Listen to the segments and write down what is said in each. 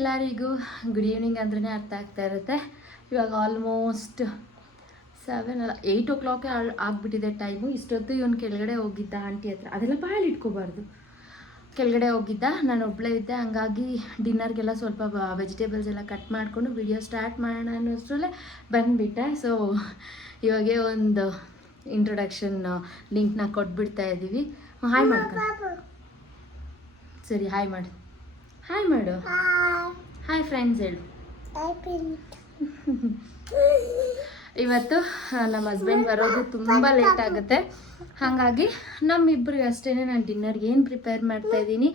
ಎಲ್ಲರಿಗೂ good evening ಅಂದ್ರೆ ಅರ್ಥ ಆಗ್ತಾ ಇರುತ್ತೆ. ಇವಾಗ ಆಲ್ಮೋಸ್ಟ್ 8 o'clock ಆಗಿಬಿಟ್ಟಿದೆ ಟೈಮು. ಇಷ್ಟೊತ್ತು ಇವನು ಕೆಳಗಡೆ ಹೋಗಿದ್ದ ಆಂಟಿ ಹತ್ರ, ಅದೆಲ್ಲ ಬಾಯಲ್ಲಿ ಇಟ್ಕೋಬಾರ್ದು. ಕೆಳಗಡೆ ಹೋಗಿದ್ದ, ನಾನು ಒಬ್ಬಳೇ ಇದ್ದೆ. ಹಂಗಾಗಿ ಡಿನ್ನರ್ಗೆಲ್ಲ ಸ್ವಲ್ಪ ವೆಜಿಟೇಬಲ್ಸ್ ಎಲ್ಲ ಕಟ್ ಮಾಡಿಕೊಂಡು ವಿಡಿಯೋ ಸ್ಟಾರ್ಟ್ ಮಾಡೋಣ ಅನ್ನೋಷ್ಟರಲ್ಲೇ ಬಂದುಬಿಟ್ಟೆ. ಸೊ ಇವಾಗೆ ಒಂದು ಇಂಟ್ರೊಡಕ್ಷನ್ ಲಿಂಕ್ನ ಕೊಟ್ಬಿಡ್ತಾ ಇದ್ದೀವಿ. ಹಾಯ್ ಮಾಡ್ಕೊಂಡು ಸರಿ, ಹಾಯ್ ಮಾಡು, ಹಾಯ್ ಮಾಡು, ಹಾಯ್ ಫ್ರೆಂಡ್ಸ್ ಹೇಳು. ಇವತ್ತು ನಮ್ಮ ಹಸ್ಬೆಂಡ್ ಬರೋದು ತುಂಬ ಲೇಟ್ ಆಗುತ್ತೆ. ಹಾಗಾಗಿ ನಮ್ಮಿಬ್ಬರಿಗೆ ಅಷ್ಟೇ ನಾನು ಡಿನ್ನರ್ಗೆ ಏನು ಪ್ರಿಪೇರ್ ಮಾಡ್ತಾಯಿದ್ದೀನಿ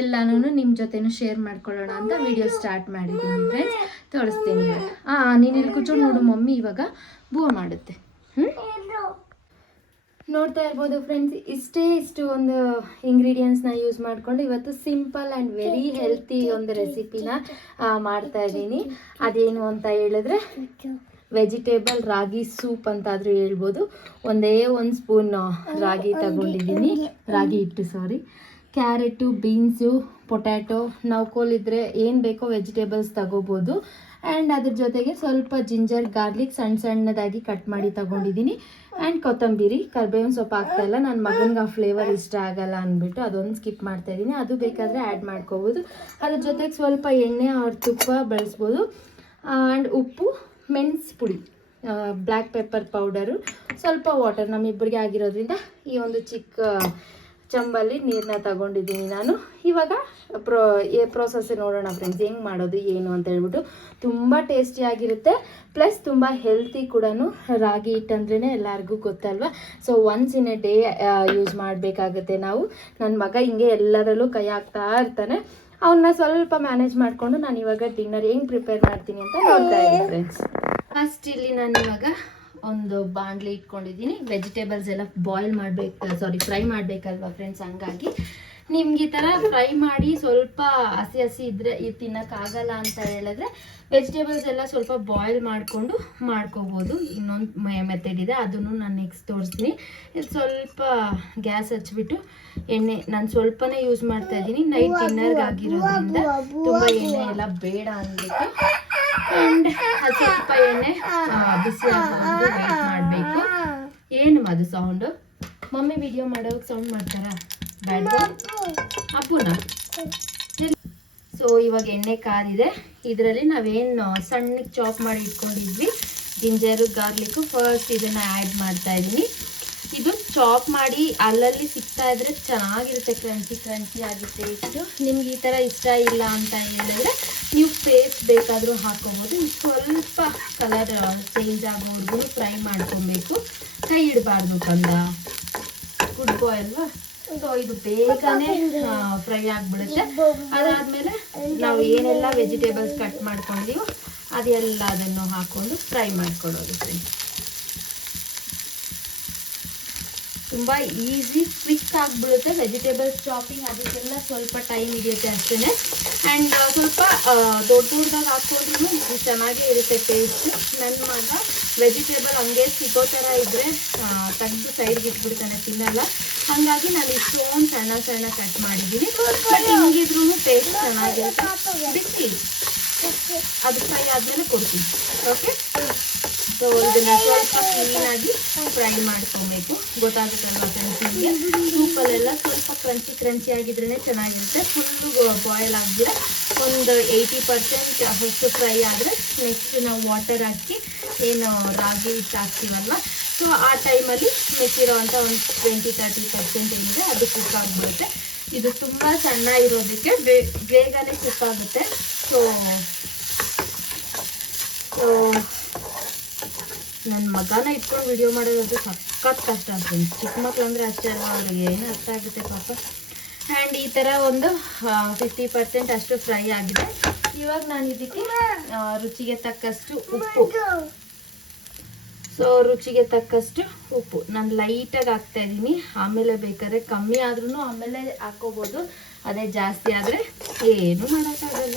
ಎಲ್ಲನೂ ನಿಮ್ಮ ಜೊತೆನೂ ಶೇರ್ ಮಾಡ್ಕೊಳ್ಳೋಣ ಅಂತ ವಿಡಿಯೋ ಸ್ಟಾರ್ಟ್ ಮಾಡಿದ್ದೀನಿ ಫ್ರೆಂಡ್ಸ್. ತೋರಿಸ್ತೀನಿ ಇವಾಗ. ನೀನು ಇಲ್ಲಿ ಕೂತ್ಕೊಂಡು ನೋಡು, ಮಮ್ಮಿ ಇವಾಗ ಬೂವ ಮಾಡುತ್ತೆ. ನೋಡ್ತಾ ಇರ್ಬೋದು ಫ್ರೆಂಡ್ಸ್, ಇಷ್ಟು ಒಂದು ಇಂಗ್ರೀಡಿಯೆಂಟ್ಸ್ನ ಯೂಸ್ ಮಾಡಿಕೊಂಡು ಇವತ್ತು ಸಿಂಪಲ್ ಆ್ಯಂಡ್ ವೆರಿ ಹೆಲ್ತಿ ಒಂದು ರೆಸಿಪಿನ ಮಾಡ್ತಾ ಇದ್ದೀನಿ. ಅದೇನು ಅಂತ ಹೇಳಿದ್ರೆ ವೆಜಿಟೇಬಲ್ ರಾಗಿ ಸೂಪ್ ಅಂತಾದರೂ ಹೇಳ್ಬೋದು. ಒಂದೇ ಒಂದು ಸ್ಪೂನ್ ರಾಗಿ ತಗೊಂಡಿದ್ದೀನಿ, ರಾಗಿ ಹಿಟ್ಟು ಸಾರಿ. ಕ್ಯಾರೆಟು, ಬೀನ್ಸು, ಪೊಟ್ಯಾಟೊ, ನೌಕೋಲಿದ್ರೆ ಏನು ಬೇಕೋ ವೆಜಿಟೇಬಲ್ಸ್ ತಗೋಬೋದು. ಆ್ಯಂಡ್ ಅದ್ರ ಜೊತೆಗೆ ಸ್ವಲ್ಪ ಜಿಂಜರ್, ಗಾರ್ಲಿಕ್ ಸಣ್ಣದಾಗಿ ಕಟ್ ಮಾಡಿ ತಗೊಂಡಿದ್ದೀನಿ. ಆ್ಯಂಡ್ ಕೊತ್ತಂಬರಿ, ಕರ್ಬೇವಿನ ಸೊಪ್ಪು ಹಾಕ್ತಾಯಿಲ್ಲ, ನನ್ನ ಮಗನಿಗೆ ಆ ಫ್ಲೇವರ್ ಇಷ್ಟ ಆಗಲ್ಲ ಅಂದ್ಬಿಟ್ಟು ಅದೊಂದು ಸ್ಕಿಪ್ ಮಾಡ್ತಾಯಿದ್ದೀನಿ. ಅದು ಬೇಕಾದರೆ ಆ್ಯಡ್ ಮಾಡ್ಕೋಬೋದು. ಅದ್ರ ಜೊತೆಗೆ ಸ್ವಲ್ಪ ಎಣ್ಣೆ ಆರ್ ತುಪ್ಪ ಬಳಸ್ಬೋದು. ಆ್ಯಂಡ್ ಉಪ್ಪು, ಮೆಣಸು ಪುಡಿ, ಬ್ಲ್ಯಾಕ್ ಪೆಪ್ಪರ್ ಪೌಡರು, ಸ್ವಲ್ಪ ವಾಟರ್ ನಮ್ಮಿಬ್ಬರಿಗೆ ಆಗಿರೋದ್ರಿಂದ ಈ ಒಂದು ಚಿಕ್ಕ ಚಂಬಲ್ಲಿ ನೀರನ್ನ ತಗೊಂಡಿದ್ದೀನಿ ನಾನು. ಇವಾಗ ಪ್ರೋಸೆಸ್ ನೋಡೋಣ ಫ್ರೆಂಡ್ಸ್, ಹೆಂಗೆ ಮಾಡೋದು ಏನು ಅಂತ ಹೇಳ್ಬಿಟ್ಟು. ತುಂಬ ಟೇಸ್ಟಿಯಾಗಿರುತ್ತೆ, ಪ್ಲಸ್ ತುಂಬ ಹೆಲ್ತಿ ಕೂಡ. ರಾಗಿ ಹಿಟ್ಟು ಅಂದ್ರೇ ಎಲ್ಲರಿಗೂ ಗೊತ್ತಲ್ವ. So once in a day use ಮಾಡಬೇಕಾಗುತ್ತೆ ನಾವು. ನನ್ನ ಮಗ ಹಿಂಗೆ ಎಲ್ಲದರಲ್ಲೂ ಕೈ ಹಾಕ್ತಾ ಇರ್ತಾನೆ. ಅವನ್ನ ಸ್ವಲ್ಪ ಮ್ಯಾನೇಜ್ ಮಾಡಿಕೊಂಡು ನಾನು ಇವಾಗ ಡಿನ್ನರ್ ಹೆಂಗೆ ಪ್ರಿಪೇರ್ ಮಾಡ್ತೀನಿ ಅಂತ ನೋಡ್ತಾ ಇದ್ದೀನಿ ಫ್ರೆಂಡ್ಸ್. ಫಸ್ಟ್ ಇಲ್ಲಿ ನಾನು ಇವಾಗ ಒಂದು ಬಾಣಲಿ ಇಟ್ಕೊಂಡಿದ್ದೀನಿ. ವೆಜಿಟೇಬಲ್ಸ್ ಎಲ್ಲ ಫ್ರೈ ಮಾಡಬೇಕಲ್ವ ಫ್ರೆಂಡ್ಸ್. ಹಂಗಾಗಿ ನಿಮ್ಗೆ ಈ ಥರ ಫ್ರೈ ಮಾಡಿ ಸ್ವಲ್ಪ ಹಸಿ ಇದ್ದರೆ ತಿನ್ನೋಕ್ಕಾಗಲ್ಲ ಅಂತ ಹೇಳಿದ್ರೆ ವೆಜಿಟೇಬಲ್ಸ್ ಎಲ್ಲ ಸ್ವಲ್ಪ ಬಾಯ್ಲ್ ಮಾಡಿಕೊಂಡು ಮಾಡ್ಕೋಬೋದು. ಇನ್ನೊಂದು ಮೆಥಡ್ ಇದೆ, ಅದನ್ನು ನಾನು ನೆಕ್ಸ್ಟ್ ತೋರಿಸ್ತೀನಿ. ಇದು ಸ್ವಲ್ಪ ಗ್ಯಾಸ್ ಹಚ್ಬಿಟ್ಟು ಎಣ್ಣೆ ನಾನು ಸ್ವಲ್ಪನೇ ಯೂಸ್ ಮಾಡ್ತಾ ಇದ್ದೀನಿ. ನೈಟ್ ಡಿನ್ನರ್ಗೆ ಆಗಿರೋದ್ರಿಂದ ತುಂಬ ಎಣ್ಣೆ ಎಲ್ಲ ಬೇಡ ಅಂದ್ಬಿಟ್ಟು. ಆ್ಯಂಡ್ ಅದು ಸ್ವಲ್ಪ ಎಣ್ಣೆ ಬಿಸಿ ಆಗೋದು ವೆಯ್ಟ್ ಮಾಡಬೇಕು. ಏನು ಅದು ಸೌಂಡು? ಮಮ್ಮಿ ವಿಡಿಯೋ ಮಾಡೋವಾಗ ಸೌಂಡ್ ಮಾಡ್ತಾರಾ? ಬ್ಯಾಡ್ ಅಪ್ಪುನ. ಸೊ ಇವಾಗ ಎಣ್ಣೆ ಕಾದಿದೆ. ಇದರಲ್ಲಿ ನಾವೇನು ಸಣ್ಣಗೆ ಚಾಪ್ ಮಾಡಿ ಇಟ್ಕೊಂಡಿದ್ವಿ ಜಿಂಜರು, ಗಾರ್ಲಿಕ್ಕು, ಫಸ್ಟ್ ಇದನ್ನು ಆ್ಯಡ್ ಮಾಡ್ತಾ ಇದ್ದೀನಿ. ಇದು ಚಾಪ್ ಮಾಡಿ ಅಲ್ಲಲ್ಲಿ ಸಿಗ್ತಾ ಇದ್ರೆ ಚೆನ್ನಾಗಿರುತ್ತೆ, ಕ್ರಂಚಿ ಆಗಿ ಟೇಸ್ಟು. ನಿಮ್ಗೆ ಈ ಥರ ಇಷ್ಟ ಇಲ್ಲ ಅಂತ ಹೇಳಿದ್ರೆ ನೀವು ಪೇಸ್ಟ್ ಬೇಕಾದರೂ ಹಾಕ್ಕೊಬೋದು. ಸ್ವಲ್ಪ ಕಲರ್ ಚೇಂಜ್ ಆಗೋವರೆಗೂ ಫ್ರೈ ಮಾಡ್ಕೊಬೇಕು. ಕೈ ಇಡಬಾರ್ದು ಕಂದ, ಗುಡ್ ಬಾಯ್ ಅಲ್ವಾ. ಸೊ ಇದು ಬೇಗನೆ ಫ್ರೈ ಆಗಿಬಿಡುತ್ತೆ. ಅದಾದಮೇಲೆ ನಾವು ಏನೆಲ್ಲ ವೆಜಿಟೇಬಲ್ಸ್ ಕಟ್ ಮಾಡ್ಕೊಂಡಿವೋ ಅದೆಲ್ಲದನ್ನು ಹಾಕ್ಕೊಂಡು ಫ್ರೈ ಮಾಡ್ಕೊಳ್ಳೋದು ಫ್ರೆಂಡ್ಸ್. ತುಂಬ ಈಸಿ, ಕ್ವಿಕ್ ಆಗಿಬಿಡುತ್ತೆ ವೆಜಿಟೇಬಲ್ಸ್ ಚಾಪಿಂಗ್. ಅದಕ್ಕೆಲ್ಲ ಸ್ವಲ್ಪ ಟೈಮ್ ಹಿಡಿಯುತ್ತೆ ಅಷ್ಟೇ. ಆ್ಯಂಡ್ ಸ್ವಲ್ಪ ದೊಡ್ಡದಾಗಿ ಹಾಕ್ಕೊಂಡ್ರೂ ಇದು ಚೆನ್ನಾಗೇ ಇರುತ್ತೆ ಟೇಸ್ಟ್. ನನ್ನ ಮಗ ವೆಜಿಟೇಬಲ್ ಹಂಗೆ ಸಿಗೋ ಥರ ಇದ್ದರೆ ತೆಗೆದು ಸೈಡ್ಗೆ ಇಟ್ಬಿಡ್ತಾನೆ, ತಿನ್ನಲ್ಲ. ಹಾಗಾಗಿ ನಾನು ಇಷ್ಟೊಂದು ಸಣ್ಣ ಕಟ್ ಮಾಡಿದ್ದೀನಿ. ಬಟ್ ಹಿಂಗಿದ್ರೂ ಟೇಸ್ಟ್ ಚೆನ್ನಾಗಿರುತ್ತೆ. ಬಿಸಿ ಅದು ಫ್ರೈ ಆದಮೇಲೆ ಕೊಡ್ತೀನಿ. ಓಕೆ, ಸೊ ಇದನ್ನು ಸ್ವಲ್ಪ ಕ್ಲೀನಾಗಿ ಫ್ರೈ ಮಾಡ್ಕೊಬೇಕು. ಗೊತ್ತಾಗುತ್ತಲ್ವ ಫ್ರೆಂಡ್ಸ್ ನಿಮಗೆ. ಸೂಪಲ್ಲೆಲ್ಲ ಸ್ವಲ್ಪ ಕ್ರಂಚಿ ಆಗಿದ್ರೇ ಚೆನ್ನಾಗಿರುತ್ತೆ. ಫುಲ್ಲು ಬಾಯ್ಲ್ ಆಗಿದ್ರೆ ಒಂದು 80% ಅಷ್ಟು ಫ್ರೈ ಆದರೆ ನೆಕ್ಸ್ಟ್ ನಾವು ವಾಟರ್ ಹಾಕಿ ಏನು ರಾಗಿ ಹಿಟ್ಟು ಹಾಕ್ತೀವಲ್ವ, ಸೊ ಆ ಟೈಮಲ್ಲಿ ಮಿಕ್ಕಿರೋವಂಥ ಒಂದು 20-30% ಏನಿದೆ ಅದು ಕುಕ್ ಆಗಿಬಿಡುತ್ತೆ. ಇದು ತುಂಬ ಸಣ್ಣ ಇರೋದಕ್ಕೆ ಬೇಗನೆ ಕುಕ್ ಆಗುತ್ತೆ. ಸೊ ನನ್ನ ಮಗನ ಇಟ್ಕೊಂಡು ವಿಡಿಯೋ ಮಾಡೋದು ಸಖತ್ ಕಷ್ಟ ಆಗ್ತದೆ. ಚಿಕ್ಕ ಮಕ್ಳು ಅಂದರೆ ಅಷ್ಟೇ ಅಲ್ವ, ಅವ್ರಿಗೆ ಏನು ಅರ್ಥ ಆಗುತ್ತೆ ಪಾಪ. ಆ್ಯಂಡ್ ಈ ಥರ ಒಂದು 50% ಅಷ್ಟು ಫ್ರೈ ಆಗಿದೆ. ಇವಾಗ ನಾನು ಇದಕ್ಕೆ ರುಚಿಗೆ ತಕ್ಕಷ್ಟು ಉಪ್ಪು, ರುಚಿಗೆ ತಕ್ಕಷ್ಟು ಉಪ್ಪು ನಾನು ಲೈಟಾಗಿ ಹಾಕ್ತಾ ಇದ್ದೀನಿ. ಆಮೇಲೆ ಬೇಕಾದ್ರೆ ಕಮ್ಮಿ ಆದ್ರೂ ಆಮೇಲೆ ಹಾಕೋಬೋದು. ಅದೇ ಜಾಸ್ತಿ ಆದರೆ ಏನು ಮಾಡೋಕ್ಕಾಗಲ್ಲ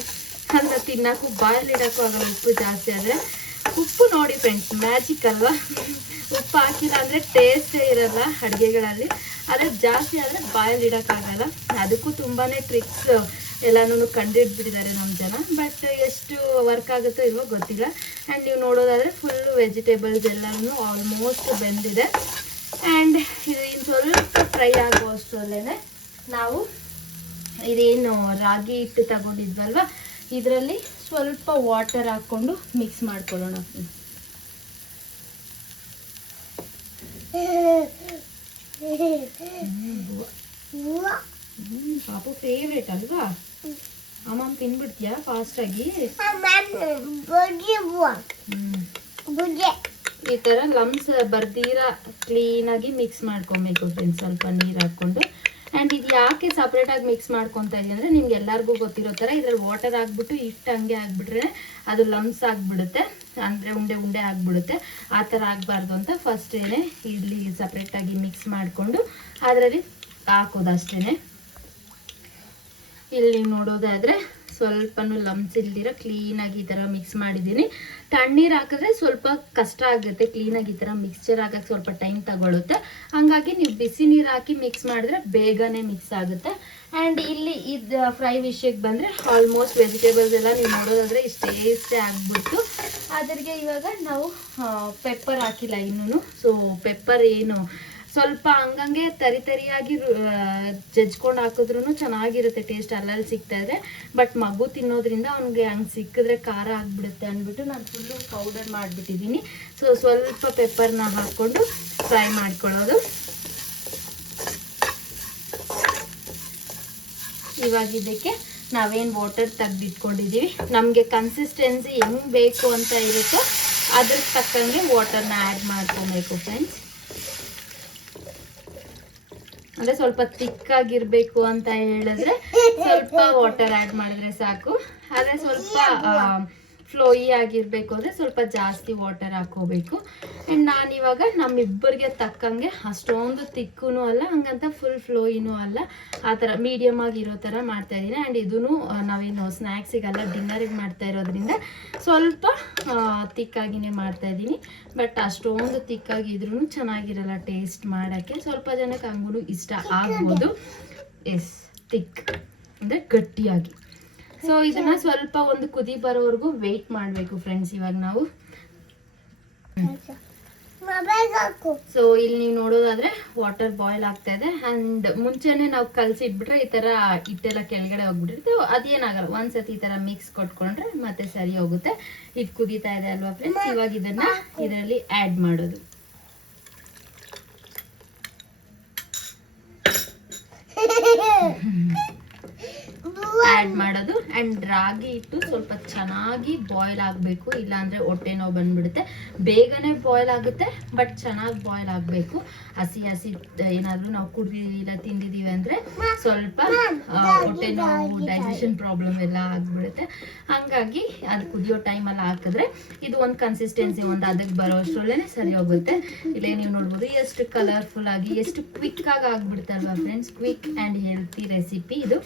ಅಂತ, ತಿನ್ನೋಕ್ಕೂ ಬಾಯಲ್ಲಿ ಇಡೋಕ್ಕೂ ಆಗಲ್ಲ ಉಪ್ಪು ಜಾಸ್ತಿ ಆದರೆ. ಉಪ್ಪು ನೋಡಿ ಫ್ರೆಂಡ್ಸ್, ಮ್ಯಾಜಿಕ್ ಅಲ್ವಾ. ಉಪ್ಪು ಹಾಕಿಲ್ಲ ಅಂದರೆ ಟೇಸ್ಟೇ ಇರಲ್ಲ ಅಡುಗೆಗಳಲ್ಲಿ. ಆದರೆ ಜಾಸ್ತಿ ಆದರೆ ಬಾಯಲ್ಲಿ ಇಡೋಕ್ಕಾಗಲ್ಲ. ಅದಕ್ಕೂ ತುಂಬಾ ಟ್ರಿಕ್ಸ್ ಎಲ್ಲನೂ ಕಂಡುಹಿಡ್ಬಿಟ್ಟಿದ್ದಾರೆ ನಮ್ಮ ಜನ. ಬಟ್ ಎಷ್ಟು ವರ್ಕ್ ಆಗುತ್ತೋ ಇಲ್ವೋ ಗೊತ್ತಿಲ್ಲ. ಆ್ಯಂಡ್ ನೀವು ನೋಡೋದಾದರೆ ಫುಲ್ಲು ವೆಜಿಟೇಬಲ್ಸ್ ಎಲ್ಲನೂ ಆಲ್ಮೋಸ್ಟ್ ಬೆಂದಿದೆ. ಆ್ಯಂಡ್ ಇದು ಇನ್ನು ಸ್ವಲ್ಪ ಫ್ರೈ ಆಗುವಷ್ಟರಲ್ಲೇ ನಾವು ಇದೇನು ರಾಗಿ ಹಿಟ್ಟು ತಗೊಂಡಿದ್ವಲ್ವ ಇದರಲ್ಲಿ ಸ್ವಲ್ಪ ವಾಟರ್ ಹಾಕ್ಕೊಂಡು ಮಿಕ್ಸ್ ಮಾಡ್ಕೊಳ್ಳೋಣ. ಪಾಪು ಫೇವ್ರೇಟ್ ಅಲ್ವಾ? ಅಮ್ಮ ತಿನ್ಬಿಡ್ತೀಯಾ ಫಾಸ್ಟಾಗಿ? ಈ ಥರ ಲಮ್ಸ್ ಬರ್ದಿರ ಕ್ಲೀನಾಗಿ ಮಿಕ್ಸ್ ಮಾಡ್ಕೊಬೇಕು ಫ್ರೆಂಡ್ಸ್, ಸ್ವಲ್ಪ ನೀರು ಹಾಕ್ಕೊಂಡು. ಆ್ಯಂಡ್ ಇದು ಯಾಕೆ ಸಪ್ರೇಟಾಗಿ ಮಿಕ್ಸ್ ಮಾಡ್ಕೊತಾ ಇದ್ದೀನಿ ಅಂದರೆ ನಿಮ್ಗೆ ಎಲ್ಲರಿಗೂ ಗೊತ್ತಿರೋ ಥರ ಇದ್ರಲ್ಲಿ ವಾಟರ್ ಹಾಕ್ಬಿಟ್ಟು ಹಿಟ್ಟು ಹಂಗೆ ಆಗಿಬಿಟ್ರೆ ಅದು ಲಮ್ಸ್ ಆಗಿಬಿಡುತ್ತೆ, ಅಂದರೆ ಉಂಡೆ ಉಂಡೆ ಆಗಿಬಿಡುತ್ತೆ. ಆ ಥರ ಆಗಬಾರ್ದು ಅಂತ ಫಸ್ಟೇ ಇಲ್ಲಿ ಸಪ್ರೇಟಾಗಿ ಮಿಕ್ಸ್ ಮಾಡಿಕೊಂಡು ಅದರಲ್ಲಿ ಹಾಕೋದಷ್ಟೇ. ಇಲ್ಲಿ ನೋಡೋದಾದರೆ ಸ್ವಲ್ಪನೂ ಲಮ್ಸ್ ಇಲ್ದಿರ ಕ್ಲೀನಾಗಿ ಈ ಥರ ಮಿಕ್ಸ್ ಮಾಡಿದ್ದೀನಿ. ತಣ್ಣೀರು ಹಾಕಿದ್ರೆ ಸ್ವಲ್ಪ ಕಷ್ಟ ಆಗುತ್ತೆ ಕ್ಲೀನಾಗಿ ಈ ಥರ ಮಿಕ್ಸ್ಚರ್ ಹಾಕಕ್ಕೆ ಸ್ವಲ್ಪ ಟೈಮ್ ತಗೊಳುತ್ತೆ. ಹಾಗಾಗಿ ನೀವು ಬಿಸಿ ನೀರು ಹಾಕಿ ಮಿಕ್ಸ್ ಮಾಡಿದ್ರೆ ಬೇಗನೆ ಮಿಕ್ಸ್ ಆಗುತ್ತೆ. ಆ್ಯಂಡ್ ಇಲ್ಲಿ ಇದು ಫ್ರೈ ವಿಷಯಕ್ಕೆ ಬಂದರೆ ಆಲ್ಮೋಸ್ಟ್ ವೆಜಿಟೇಬಲ್ಸ್ ಎಲ್ಲ ನೀವು ನೋಡೋದಾದರೆ ಇಷ್ಟೇ ಆಗ್ಬಿಟ್ಟು ಅದ್ರಿಗೆ ಇವಾಗ ನಾವು ಪೆಪ್ಪರ್ ಹಾಕಿಲ್ಲ ಇನ್ನೂ. ಸೊ ಪೆಪ್ಪರ್ ಏನು ಸ್ವಲ್ಪ ಹಂಗಂಗೆ ತರಿಯಾಗಿ ಜಜ್ಕೊಂಡು ಹಾಕಿದ್ರೂ ಚೆನ್ನಾಗಿರುತ್ತೆ ಟೇಸ್ಟ್ ಅಲ್ಲಲ್ಲಿ ಸಿಗ್ತಾ ಇದೆ. ಬಟ್ ಮಗು ತಿನ್ನೋದ್ರಿಂದ ಅವ್ನಿಗೆ ಹಂಗೆ ಸಿಕ್ಕಿದ್ರೆ ಖಾರ ಆಗಿಬಿಡುತ್ತೆ ಅಂದ್ಬಿಟ್ಟು ನಾನು ಫುಲ್ಲು ಪೌಡರ್ ಮಾಡಿಬಿಟ್ಟಿದ್ದೀನಿ. ಸೊ ಸ್ವಲ್ಪ ಪೆಪ್ಪರ್ನ ಹಾಕ್ಕೊಂಡು ಫ್ರೈ ಮಾಡ್ಕೊಳ್ಳೋದು. ಇವಾಗ ಇದಕ್ಕೆ ನಾವೇನು ವಾಟರ್ ತೆಗೆದಿಟ್ಕೊಂಡಿದ್ದೀವಿ ನಮಗೆ ಕನ್ಸಿಸ್ಟೆನ್ಸಿ ಹೆಂಗೆ ಬೇಕು ಅಂತ ಇರುತ್ತೋ ಅದ್ರ ತಕ್ಕಂಗೆ ವಾಟರ್ನ ಆ್ಯಡ್ ಮಾಡ್ಕೊಬೇಕು ಫ್ರೆಂಡ್ಸ್. ಅಂದರೆ ಸ್ವಲ್ಪ ತಿಕ್ಕಾಗಿರಬೇಕು ಅಂತ ಹೇಳಿದ್ರೆ ಸ್ವಲ್ಪ ವಾಟರ್ ಆ್ಯಡ್ ಮಾಡಿದ್ರೆ ಸಾಕು. ಆದರೆ ಸ್ವಲ್ಪ ಫ್ಲೋಯಿ ಆಗಿರಬೇಕು ಅಂದರೆ ಸ್ವಲ್ಪ ಜಾಸ್ತಿ ವಾಟರ್ ಹಾಕೋಬೇಕು. ಆ್ಯಂಡ್ ನಾನಿವಾಗ ನಮ್ಮಿಬ್ಬರಿಗೆ ತಕ್ಕಂಗೆ ಅಷ್ಟೊಂದು ತಿಕ್ಕೂ ಅಲ್ಲ ಹಂಗಂತ ಫುಲ್ ಫ್ಲೋಯಿನೂ ಅಲ್ಲ, ಆ ಥರ ಮೀಡಿಯಮ್ ಆಗಿರೋ ಥರ ಮಾಡ್ತಾಯಿದ್ದೀನಿ. ಆ್ಯಂಡ್ ಇದೂ ನಾವೇನು ಸ್ನ್ಯಾಕ್ಸಿಗೆಲ್ಲ ಡಿನ್ನರಿಗೆ ಮಾಡ್ತಾ ಇರೋದ್ರಿಂದ ಸ್ವಲ್ಪ ತಿಕ್ಕಾಗಿನೇ ಮಾಡ್ತಾಯಿದ್ದೀನಿ. ಬಟ್ ಅಷ್ಟೊಂದು ತಿಕ್ಕಾಗಿದ್ರೂ ಚೆನ್ನಾಗಿರಲ್ಲ ಟೇಸ್ಟ್ ಮಾಡೋಕ್ಕೆ. ಸ್ವಲ್ಪ ಜನಕ್ಕೆ ಹಂಗೂ ಇಷ್ಟ ಆಗ್ಬೋದು. ಎಸ್, ತಿಕ್ ಅಂದರೆ ಗಟ್ಟಿಯಾಗಿ. ಸೊ ಇದನ್ನ ಸ್ವಲ್ಪ ಒಂದು ಕುದಿ ಬರೋವರೆಗೂ ವೆಯ್ಟ್ ಮಾಡಬೇಕು ಫ್ರೆಂಡ್ಸ್. ಇವಾಗ ನಾವು ಸೊ ಇಲ್ಲಿ ನೀವು ನೋಡೋದಾದ್ರೆ ವಾಟರ್ ಬಾಯ್ಲ್ ಆಗ್ತಾ ಇದೆ. ಆ್ಯಂಡ್ ಮುಂಚೆನೆ ನಾವು ಕಲಸಿಟ್ಬಿಟ್ರೆ ಈ ಥರ ಹಿಟ್ಟೆಲ್ಲ ಕೆಳಗಡೆ ಹೋಗ್ಬಿಟ್ಟಿರುತ್ತೆ, ಅದೇನಾಗಲ್ಲ. ಒಂದ್ಸತಿ ಈ ಥರ ಮಿಕ್ಸ್ ಕೊಟ್ಕೊಂಡ್ರೆ ಮತ್ತೆ ಸರಿ ಹೋಗುತ್ತೆ. ಇದು ಕುದೀತಾ ಇದೆ ಅಲ್ವಾ ಫ್ರೆಂಡ್ಸ್, ಇವಾಗ ಇದನ್ನ ಇದರಲ್ಲಿ ಆ್ಯಡ್ ಮಾಡೋದು. ಆ್ಯಡ್ ಮಾಡೋದು. ಆ್ಯಂಡ್ ರಾಗಿ ಹಿಟ್ಟು ಸ್ವಲ್ಪ ಚೆನ್ನಾಗಿ ಬಾಯ್ಲ್ ಆಗಬೇಕು, ಇಲ್ಲಾಂದರೆ ಹೊಟ್ಟೆ ನೋವು ಬಂದ್ಬಿಡುತ್ತೆ. ಬೇಗನೆ ಬಾಯ್ಲ್ ಆಗುತ್ತೆ ಬಟ್ ಚೆನ್ನಾಗಿ ಬಾಯ್ಲ್ ಆಗಬೇಕು. ಹಸಿ ಏನಾದರೂ ನಾವು ಕುಡಿದಿಲ್ಲ ತಿಂದಿದ್ದೀವಿ ಅಂದರೆ ಸ್ವಲ್ಪ ಹೊಟ್ಟೆ ನೋವು, ಡೈಜೆಷನ್ ಪ್ರಾಬ್ಲಮ್ ಎಲ್ಲ ಆಗಿಬಿಡುತ್ತೆ. ಹಾಗಾಗಿ ಅದು ಕುದಿಯೋ ಟೈಮಲ್ಲಿ ಹಾಕಿದ್ರೆ ಇದು ಒಂದು ಕನ್ಸಿಸ್ಟೆನ್ಸಿ ಒಂದು ಅದಕ್ಕೆ ಬರೋ ಅಷ್ಟರಲ್ಲೇ ಸರಿ ಹೋಗುತ್ತೆ. ಇಲ್ಲೇ ನೀವು ನೋಡ್ಬೋದು ಎಷ್ಟು ಕಲರ್ಫುಲ್ ಆಗಿ ಎಷ್ಟು ಕ್ವಿಕ್ಕಾಗಿ ಆಗಿಬಿಡ್ತಲ್ವಾ friends. Quick and healthy recipe ಇದು.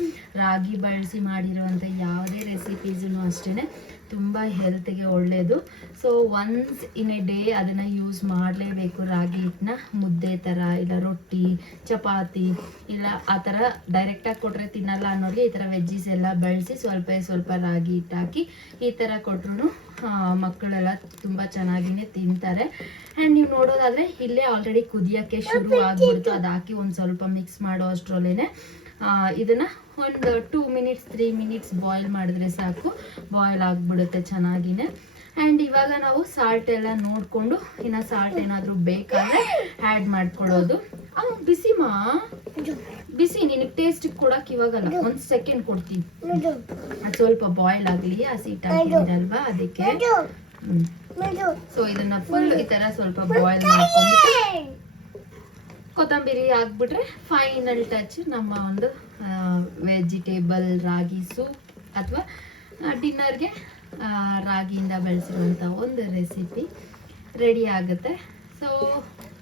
ರಾಗಿ ಬಳಸಿ ಮಾಡಿರುವಂಥ ಯಾವುದೇ ರೆಸಿಪೀಸೂ ಅಷ್ಟೇ ತುಂಬ ಹೆಲ್ತ್ಗೆ ಒಳ್ಳೆಯದು. So once in a day ಅದನ್ನು ಯೂಸ್ ಮಾಡಲೇಬೇಕು. ರಾಗಿ ಹಿಟ್ಟನ್ನ ಮುದ್ದೆ ಥರ ಇಲ್ಲ ರೊಟ್ಟಿ ಚಪಾತಿ ಇಲ್ಲ ಆ ಥರ ಡೈರೆಕ್ಟಾಗಿ ಕೊಟ್ಟರೆ ತಿನ್ನಲ್ಲ ಅನ್ನೋರಿಗೆ ಈ ಥರ ವೆಜ್ಜೀಸ್ ಎಲ್ಲ ಬಳಸಿ ಸ್ವಲ್ಪ ರಾಗಿ ಹಿಟ್ಟು ಹಾಕಿ ಈ ಥರ ಕೊಟ್ಟರು ಮಕ್ಕಳೆಲ್ಲ ತುಂಬ ಚೆನ್ನಾಗಿಯೇ ತಿಂತಾರೆ. ಆ್ಯಂಡ್ ನೀವು ನೋಡೋದಾದರೆ ಇಲ್ಲೇ ಆಲ್ರೆಡಿ ಕುದಿಯೋಕ್ಕೆ ಶುರು ಆಗಿಬಿಡ್ತು. ಅದು ಹಾಕಿ ಒಂದು ಸ್ವಲ್ಪ ಮಿಕ್ಸ್ ಮಾಡೋ ಅಷ್ಟರಲ್ಲೇ ಇದನ್ನು ಒಂದು 2 ಮಿನಿಟ್ಸ್ 3 ಮಿನಿಟ್ಸ್ ಬಾಯ್ಲ್ ಮಾಡಿದ್ರೆ ಸಾಕು, ಬಾಯ್ಲ್ ಆಗಿಬಿಡುತ್ತೆ ಚೆನ್ನಾಗಿನೇ. ಆ್ಯಂಡ್ ಇವಾಗ ನಾವು ಸಾಲ್ಟ್ ಎಲ್ಲ ನೋಡಿಕೊಂಡು ಇನ್ನು ಸಾಲ್ಟ್ ಏನಾದರೂ ಬೇಕಾದರೆ ಆ್ಯಡ್ ಮಾಡ್ಕೊಳ್ಳೋದು. ಬಿಸಿ ನಿನಗೆ ಟೇಸ್ಟಿಗೆ ಕೊಡೋಕೆ ಇವಾಗಲ್ಲ, ಒಂದು ಸೆಕೆಂಡ್ ಕೊಡ್ತೀನಿ. ಅದು ಸ್ವಲ್ಪ ಬಾಯ್ಲ್ ಆಗಲಿ, ಹಸಿ ಹಿಟ್ಟಾಗಿರಲ್ವಾ ಅದಕ್ಕೆ. ಸೊ ಇದನ್ನು ಫುಲ್ ಈ ಥರ ಸ್ವಲ್ಪ ಬಾಯ್ಲ್ ಮಾಡ್ಕೊಂಡ್ಬಿಟ್ಟು ಕೊತ್ತಂಬರಿ ಹಾಕ್ಬಿಟ್ರೆ ಫೈನಲ್ ಟಚ್ ನಮ್ಮ ಒಂದು ವೆಜಿಟೇಬಲ್ ರಾಗಿ ಸೂಪ್ ಅಥವಾ ಡಿನ್ನರ್ಗೆ ರಾಗಿಯಿಂದ ಬೆಳೆಸಿರುವಂಥ ಒಂದು ರೆಸಿಪಿ ರೆಡಿ ಆಗುತ್ತೆ. ಸೊ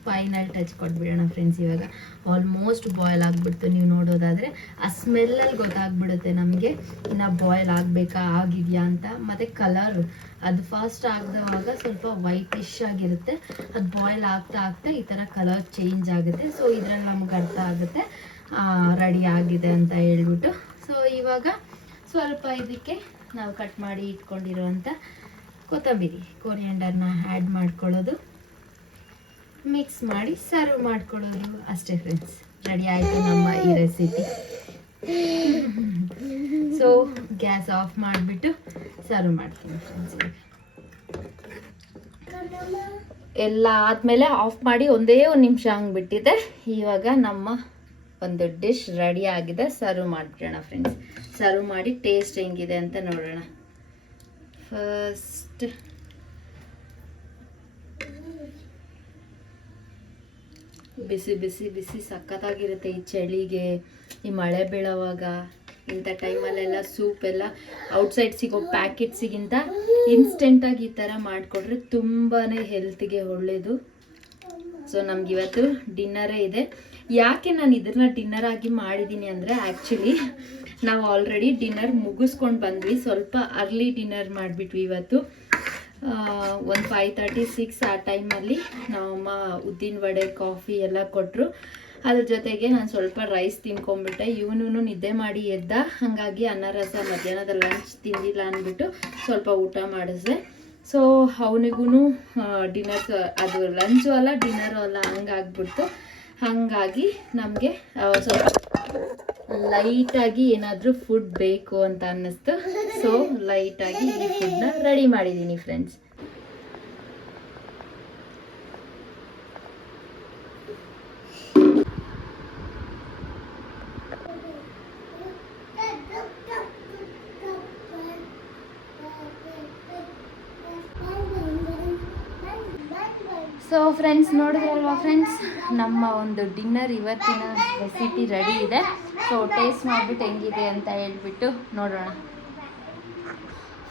ಫೈನಲ್ ಟಚ್ ಕೊಟ್ಬಿಡೋಣ ಫ್ರೆಂಡ್ಸ್. ಇವಾಗ ಆಲ್ಮೋಸ್ಟ್ ಬಾಯ್ಲ್ ಆಗಿಬಿಡ್ತು. ನೀವು ನೋಡೋದಾದರೆ ಆ ಸ್ಮೆಲ್ಲಲ್ಲಿ ಗೊತ್ತಾಗ್ಬಿಡುತ್ತೆ ನಮಗೆ ಇನ್ನು ಬಾಯ್ಲ್ ಆಗಬೇಕಾ ಆಗಿದೆಯಾ ಅಂತ. ಮತ್ತು ಕಲರ್ ಅದು ಫಾಸ್ಟ್ ಆಗದವಾಗ ಸ್ವಲ್ಪ ವೈಟಿಶ್ ಆಗಿರುತ್ತೆ, ಅದು ಬಾಯ್ಲ್ ಆಗ್ತಾ ಈ ಥರ ಕಲರ್ ಚೇಂಜ್ ಆಗುತ್ತೆ. ಸೊ ಇದರಲ್ಲಿ ನಮ್ಗೆ ಅರ್ಥ ಆಗುತ್ತೆ ರೆಡಿ ಆಗಿದೆ ಅಂತ ಹೇಳ್ಬಿಟ್ಟು. ಸೊ ಇವಾಗ ಸ್ವಲ್ಪ ಇದಕ್ಕೆ ನಾವು ಕಟ್ ಮಾಡಿ ಇಟ್ಕೊಂಡಿರೋವಂಥ ಕೊತ್ತಂಬರಿ ಕೊರಿಯಾಂಡರ್ನ ಆ್ಯಡ್ ಮಾಡ್ಕೊಳ್ಳೋದು, ಮಿಕ್ಸ್ ಮಾಡಿ ಸರ್ವ್ ಮಾಡ್ಕೊಳ್ಳೋದು ಅಷ್ಟೇ ಫ್ರೆಂಡ್ಸ್. ರೆಡಿ ಆಯಿತು ನಮ್ಮ ಈ ರೆಸಿಪಿ. ಸೊ ಗ್ಯಾಸ್ ಆಫ್ ಮಾಡಿಬಿಟ್ಟು ಸರ್ವ್ ಮಾಡ್ತೀನಿ ಫ್ರೆಂಡ್ಸ್. ಎಲ್ಲ ಆದಮೇಲೆ ಆಫ್ ಮಾಡಿ ಒಂದೇ ಒಂದು ನಿಮಿಷ ಹಂಗೆ ಬಿಟ್ಟಿದೆ. ಇವಾಗ ನಮ್ಮ ಒಂದು ಡಿಶ್ ರೆಡಿ ಆಗಿದೆ. ಸರ್ವ್ ಮಾಡಿಬಿಡೋಣ ಫ್ರೆಂಡ್ಸ್. ಸರ್ವ್ ಮಾಡಿ ಟೇಸ್ಟ್ ಹೆಂಗಿದೆ ಅಂತ ನೋಡೋಣ. ಫಸ್ಟ್ ಬಿಸಿ ಬಿಸಿ ಬಿಸಿ ಸಖತ್ತಾಗಿರುತ್ತೆ ಈ ಚಳಿಗೆ, ಈ ಮಳೆ ಬೀಳೋವಾಗ. ಇಂಥ ಟೈಮಲ್ಲೆಲ್ಲ ಸೂಪ್ ಎಲ್ಲ ಔಟ್ಸೈಡ್ ಸಿಗೋ ಪ್ಯಾಕೆಟ್ಸಿಗಿಂತ ಇನ್ಸ್ಟೆಂಟಾಗಿ ಈ ಥರ ಮಾಡಿಕೊಟ್ರೆ ತುಂಬಾ ಹೆಲ್ತ್ಗೆ ಒಳ್ಳೆಯದು. ಸೊ ನಮಗಿವತ್ತು ಡಿನ್ನರೇ ಇದೆ. ಯಾಕೆ ನಾನು ಇದನ್ನ ಡಿನ್ನರ್ ಆಗಿ ಮಾಡಿದ್ದೀನಿ ಅಂದರೆ, ಆ್ಯಕ್ಚುಲಿ ನಾವು ಆಲ್ರೆಡಿ ಡಿನ್ನರ್ ಮುಗಿಸ್ಕೊಂಡು ಬಂದ್ವಿ. ಸ್ವಲ್ಪ ಅರ್ಲಿ ಡಿನ್ನರ್ ಮಾಡಿಬಿಟ್ವಿ ಇವತ್ತು. ಒಂದು 5:36 ಆ ಟೈಮಲ್ಲಿ ನಮ್ಮಮ್ಮ ಉದ್ದಿನ ವಡೆ ಕಾಫಿ ಎಲ್ಲ ಕೊಟ್ಟರು. ಅದ್ರ ಜೊತೆಗೆ ನಾನು ಸ್ವಲ್ಪ ರೈಸ್ ತಿನ್ಕೊಂಡ್ಬಿಟ್ಟೆ. ಇವನು ನಿದ್ದೆ ಮಾಡಿ ಎದ್ದ, ಹಾಗಾಗಿ ಅನ್ನ ರಸ ಮಧ್ಯಾಹ್ನದ ಲಂಚ್ ತಿಂದಿಲ್ಲ ಅಂದ್ಬಿಟ್ಟು ಸ್ವಲ್ಪ ಊಟ ಮಾಡಿಸ್ದೆ. ಸೊ ಅವನಿಗೂ ಡಿನ್ನರ್, ಅದು ಲಂಚು ಅಲ್ಲ ಡಿನ್ನರು ಅಲ್ಲ ಹಂಗಾಗ್ಬಿಡ್ತು. ಹಾಗಾಗಿ ನಮಗೆ ಸ್ವಲ್ಪ ಲೈಟಾಗಿ ಏನಾದರೂ ಫುಡ್ ಬೇಕು ಅಂತ ಅನ್ನಿಸ್ತು. ಸೊ ಲೈಟಾಗಿ ಈ ಫುಡ್ನ ರೆಡಿ ಮಾಡಿದ್ದೀನಿ ಫ್ರೆಂಡ್ಸ್. ಸೊ ಫ್ರೆಂಡ್ಸ್, ನೋಡಿದ್ರಲ್ವಾ ಫ್ರೆಂಡ್ಸ್, ನಮ್ಮ ಒಂದು ಡಿನ್ನರ್ ಇವತ್ತಿನ ರೆಸಿಪಿ ರೆಡಿ ಇದೆ. ಸೊ ಟೇಸ್ಟ್ ಮಾಡಿಬಿಟ್ಟು ಹೆಂಗಿದೆ ಅಂತ ಹೇಳ್ಬಿಟ್ಟು ನೋಡೋಣ.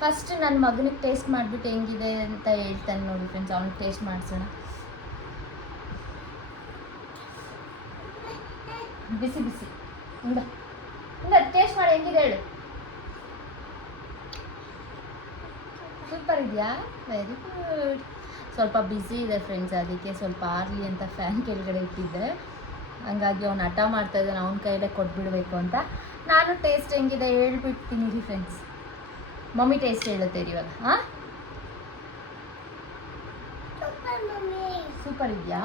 ಫಸ್ಟ್ ನನ್ನ ಮಗನಿಗೆ ಟೇಸ್ಟ್ ಮಾಡಿಬಿಟ್ಟು ಹೆಂಗಿದೆ ಅಂತ ಹೇಳ್ತಾನೆ ನೋಡಿ ಫ್ರೆಂಡ್ಸ್. ಅವ್ನಿಗೆ ಟೇಸ್ಟ್ ಮಾಡಿಸೋಣ. ಬಿಸಿ ಬಿಸಿ ಇಲ್ಲ ಇಲ್ಲ, ಟೇಸ್ಟ್ ಮಾಡಿ ಹೆಂಗಿದೆ ಹೇಳು. ಸೂಪರ್ ಇದೆಯಾ? Very good. ಸ್ವಲ್ಪ ಬ್ಯುಸಿ ಇದೆ ಫ್ರೆಂಡ್ಸ್, ಅದಕ್ಕೆ ಸ್ವಲ್ಪ ಆರ್ಲಿ ಅಂತ ಫ್ಯಾನ್ ಕೆಳಗಡೆ ಇಟ್ಟಿದ್ದೆ. ಹಂಗಾಗಿ ಅವ್ನು ಹಠ ಮಾಡ್ತಾ ಇದ್ದಾನೆ, ಅವ್ನ ಕೈಲೇ ಕೊಟ್ಬಿಡ್ಬೇಕು ಅಂತ. ನಾನು ಟೇಸ್ಟ್ ಹೆಂಗಿದೆ ಹೇಳ್ಬಿಡ್ತೀನಿ ರೀ ಫ್ರೆಂಡ್ಸ್. ಮಮ್ಮಿ ಟೇಸ್ಟ್ ಹೇಳುತ್ತೆ ರೀ ಇವಾಗ. ಹಾಂ, ಸೂಪರ್ ಇದೆಯಾ?